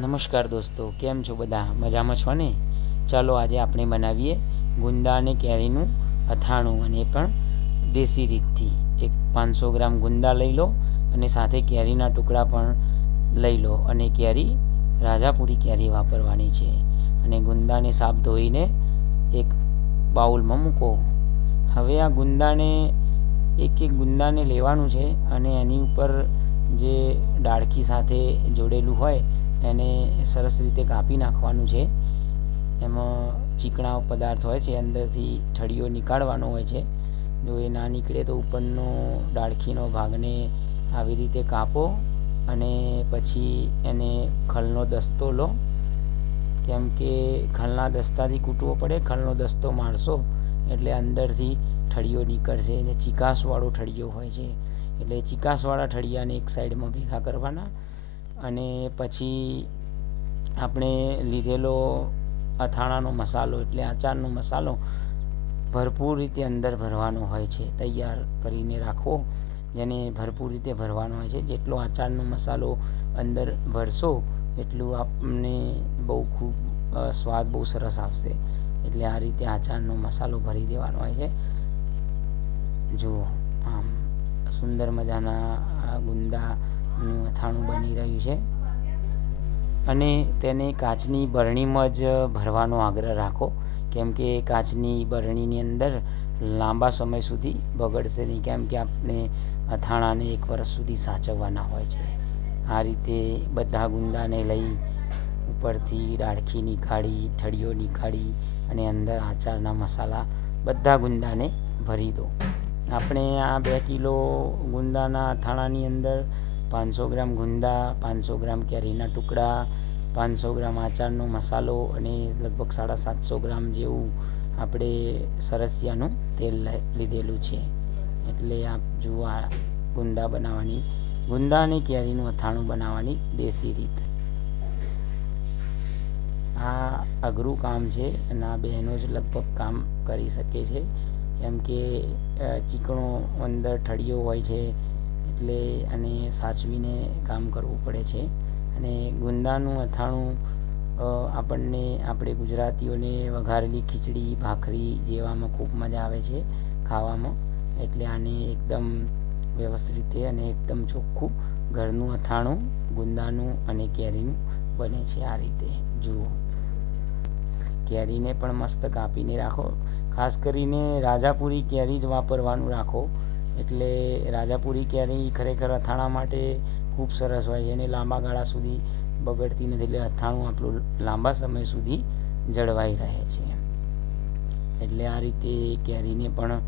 નમસ્કાર દોસ્તો, કેમ છો બધા? મજામાં છો ને? ચાલો આજે આપણે બનાવીએ ગુંદા અને કેરીનું અથાણું અને એ પણ દેશી રીતથી. એક પાંચસો ગ્રામ ગુંદા લઈ લો અને સાથે કેરીના ટુકડા પણ લઈ લો અને કેરી રાજાપુરી કેરી વાપરવાની છે. અને ગુંદાને સાફ ધોઈને એક બાઉલમાં મૂકો. હવે આ ગુંદાને, એક એક ગુંદાને લેવાનું છે અને એની ઉપર જે ડાળખી સાથે જોડેલું હોય એને સરસ રીતે કાપી નાખવાનું છે. એમાં ચીકણા પદાર્થ હોય છે, અંદરથી ઠળીઓ નીકાળવાનો હોય છે. જો એ ના નીકળે તો ઉપરનો ડાળખીનો ભાગને આવી રીતે કાપો અને પછી એને ખલનો દસ્તો લો. કેમ કે ખલના દસ્તાથી કૂટવો પડે, ખલનો દસ્તો મારશો એટલે અંદરથી ઠળીઓ નીકળશે અને ચિકાસવાળો ઠળિયો હોય છે. એટલે ચિકાસવાળા ઠળિયાને એક સાઈડમાં ભેગા કરવાના અને પછી આપણે લીધેલો અથાણાનો મસાલો એટલે આચારનો મસાલો ભરપૂર રીતે અંદર ભરવાનો હોય છે, તૈયાર કરીને રાખવો, જેને ભરપૂર રીતે ભરવાનો હોય છે. જેટલો આચારનો મસાલો અંદર ભરશો, એટલું આપણને બહુ ખૂબ સ્વાદ બહુ સરસ આવશે. એટલે આ રીતે આચારનો મસાલો ભરી દેવાનો હોય છે. જુઓ, આમ સુંદર મજાના આ ગુંદાનું અથાણું બની રહ્યું છે. અને તેને કાચની બરણીમાં જ ભરવાનો આગ્રહ રાખો. કેમ કે કાચની બરણીની અંદર લાંબા સમય સુધી બગડશે નહીં. કેમ કે આપણે અથાણાને એક વર્ષ સુધી સાચવવાના હોય છે. આ રીતે બધા ગુંદાને લઈ ઉપરથી ડાળખી નીકાળી, ઠળીઓ નીકાળી અને અંદર આચારના મસાલા બધા ગુંદાને ભરી દો. આપણે આ બે કિલો ગુંદાના અથાણાની અંદર પાંચસો ગ્રામ ગુંદા, પાંચસો ગ્રામ કેરીના ટુકડા, પાંચસો ગ્રામ આચારનો મસાલો અને લગભગ સાડા સાતસો ગ્રામ જેવું આપણે સરસિયાનું તેલ લીધેલું છે. એટલે આપ જુઓ આ ગુંદા બનાવવાની, ગુંદા અને કેરીનું અથાણું બનાવવાની દેશી રીત. આ અઘરું કામ છે અને આ બહેનો જ લગભગ કામ કરી શકે છે. કેમ કે ચીકણો અંદર ઠળિયો હોય છે, એટલે અને સાચવીને કામ કરવું પડે છે. અને ગુંદાનું અથાણું આપણને, આપણે ગુજરાતીઓને વઘારેલી ખીચડી, ભાખરી જેવામાં ખૂબ મજા આવે છે ખાવામાં. એટલે આને એકદમ વ્યવસ્થિત રીતે અને એકદમ ચોખ્ખું ઘરનું અથાણું, ગુંદાનું અને કેરીનું બને છે આ રીતે. જુઓ. કેરીને પણ મસ્ત કાપીને રાખો. ખાસ કરીને રાજાપુરી કેરી જ વાપરવાનું રાખો. એટલે રાજાપુરી કેરી ખરેખર અથાણા માટે ખૂબ સરસ હોય છે અને લાંબા ગાળા સુધી બગડતી નથી. એટલે અથાણું આપણું લાંબા સમય સુધી જળવાઈ રહે છે. એટલે આ રીતે કેરીને પણ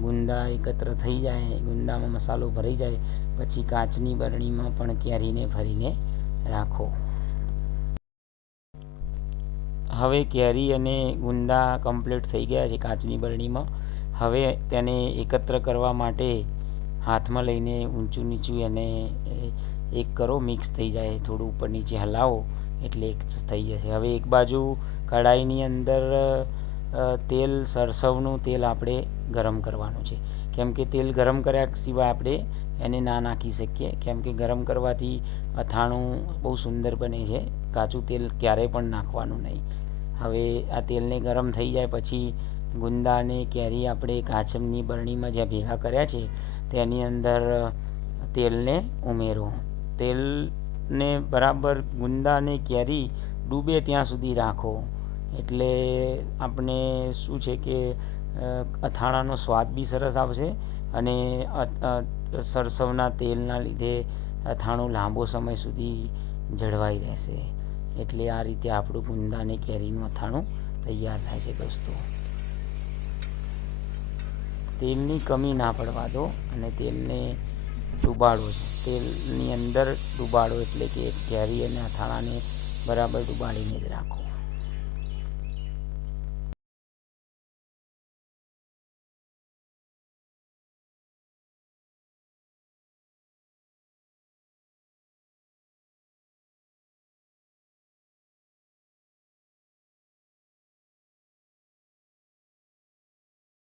ગુંદા એકત્ર થઈ જાય, ગુંદામાં મસાલો ભરાઈ જાય. પછી કાચની બરણીમાં પણ કેરીને ભરીને રાખો. હવે કેરી અને ગુંદા કમ્પ્લીટ થઈ ગયા છે કાચની બરણીમાં. હવે તેને એકત્ર કરવા માટે હાથમાં લઈને ઊંચું નીચું એને એક કરો મિક્સ થઈ જાય, થોડું ઉપર નીચે હલાવો, એટલે એક થઈ જશે. હવે એક બાજુ કઢાઈની અંદર તેલ, સરસવનું તેલ આપણે ગરમ કરવાનું છે. કેમ કે તેલ ગરમ કર્યા સિવાય આપણે એને ના નાખી શકીએ. કેમ કે ગરમ કરવાથી અથાણું બહુ સુંદર બને છે. કાચું તેલ ક્યારેય પણ નાખવાનું નહીં. હવે આ તેલને ગરમ થઈ જાય પછી ગુંદા અને કેરી આપણે કાચમની બરણીમાં જ્યાં ભેગા કર્યા છે, તેની અંદર તેલને ઉમેરો. તેલને બરાબર ગુંદા અને કેરી ડૂબે ત્યાં સુધી રાખો. એટલે આપણે શું છે કે અથાણાનો સ્વાદ બી સરસ આવશે અને સરસવના તેલના લીધે અથાણું લાંબો સમય સુધી જળવાઈ રહેશે. એટલે આ રીતે આપણું ગુંદા કેરીનું અથાણું તૈયાર થાય છે દોસ્તો. તેલની કમી ના પડવા દો અને તેલને ડૂબાડો તેલની અંદર ડૂબાડો એટલે કે કેરી અને અથાણાને બરાબર ડૂબાડીને જ રાખો.